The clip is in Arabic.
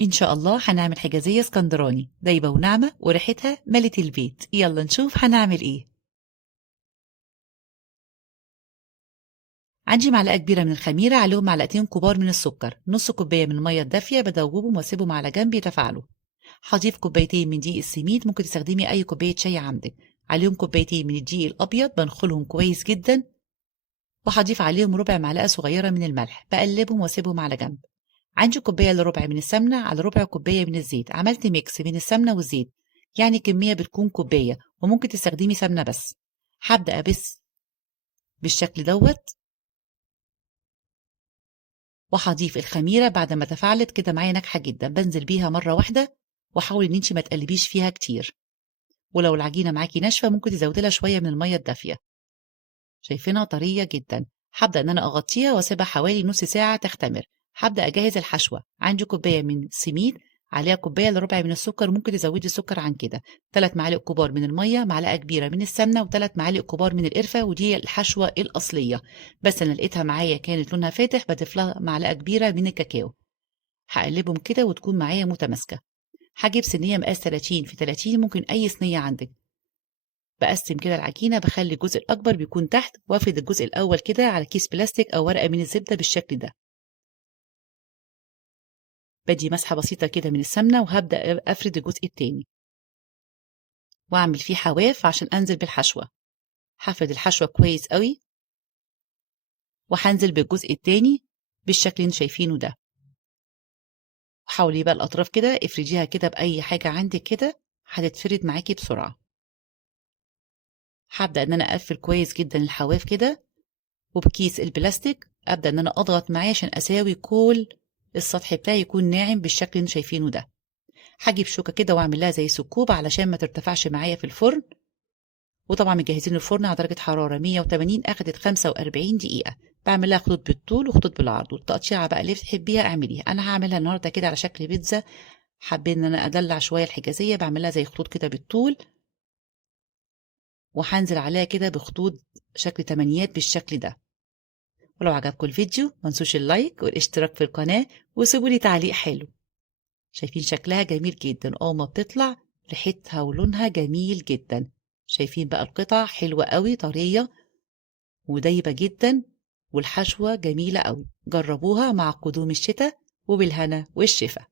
إن شاء الله هنعمل حجازية اسكندراني دايبة وناعمة وريحتها ملت البيت. يلا نشوف هنعمل إيه. عندي معلقة كبيرة من الخميرة، عليهم معلقتين كبار من السكر، نص كوباية من المية الدافية بدوبهم واسيبهم على جنب يتفاعلوا. هضيف كوبايتين من دقيق السميد، ممكن تستخدمي أي كوباية شاي عندك، عليهم كوبايتين من الدقيق الأبيض بنخلهم كويس جدا، وهضيف عليهم ربع معلقة صغيرة من الملح، بقلبهم واسيبهم على جنب. عندي كوباية إلا ربع من السمنة على ربع كوباية من الزيت، عملت ميكس بين السمنة والزيت، يعني كمية بتكون كوباية، وممكن تستخدمي سمنة بس. هبدأ أبس بالشكل دوت، وهضيف الخميرة بعد ما تفاعلت كده معايا ناجحة جدا، بنزل بيها مرة واحدة، وحاول ان انت ما تقلبيش فيها كتير، ولو العجينة معاكي ناشفة ممكن تزودي لها شوية من المية الدافية. شايفينها طرية جدا. هبدأ ان انا اغطيها واسيبها حوالي نص ساعة تختمر. هبدأ اجهز الحشوة. عندي كوباية من سميد، عليها كوباية الا ربع من السكر، ممكن تزودي السكر عن كده، 3 معالق كبار من المية، معلقة كبيرة من السمنة، و3 معالق كبار من القرفة، ودي الحشوة الأصلية، بس انا لقيتها معايا كانت لونها فاتح بضيف لها معلقة كبيرة من الكاكاو. هقلبهم كده وتكون معايا متماسكة. هجيب صينية مقاس 30 في 30، ممكن أي صينية عندك. بقسم كده العجينة، بخلي الجزء الأكبر بيكون تحت، وافرد الجزء الأول كده على كيس بلاستيك أو ورقة من الزبدة بالشكل ده. بدي مسحة بسيطة كده من السمنة، وهبدأ أفرد الجزء التاني وأعمل فيه حواف عشان أنزل بالحشوة. هفرد الحشوة كويس قوي، وهنزل بالجزء التاني بالشكل اللي انتوا شايفينه ده. وحاولي بقى الأطراف كده افرديها كده بأي حاجة عندك كده، هتتفرد معاكي بسرعة. هبدأ إن أنا أقفل كويس جدا الحواف كده، وبكيس البلاستيك أبدأ إن أنا أضغط معاه عشان أساوي كل السطح بتاعي يكون ناعم بالشكل اللي انتوا شايفينه ده. هجيب شوكة كده وأعمل لها زي سكوب علشان ما ترتفعش معايا في الفرن. وطبعا مجهزين الفرن على درجة حرارة 180، أخدت 45 دقيقة. بعمل لها خطوط بالطول وخطوط بالعرض، والتقطيعة بقى اللي تحبيها اعمليها. أنا هعملها النهاردة كده على شكل بيتزا، حابين إن أنا أدلع شوية الحجازية، بعمل لها زي خطوط كده بالطول، وهنزل عليها كده بخطوط شكل تمانيات بالشكل ده. ولو عجبكم الفيديو منسوش اللايك والاشتراك في القناة، وسيبولي تعليق حلو. شايفين شكلها جميل جدا، ما بتطلع ريحتها ولونها جميل جدا. شايفين بقى القطع حلوة قوي، طرية ودايبة جدا، والحشوة جميلة قوي. جربوها مع قدوم الشتاء، وبالهنا والشفا.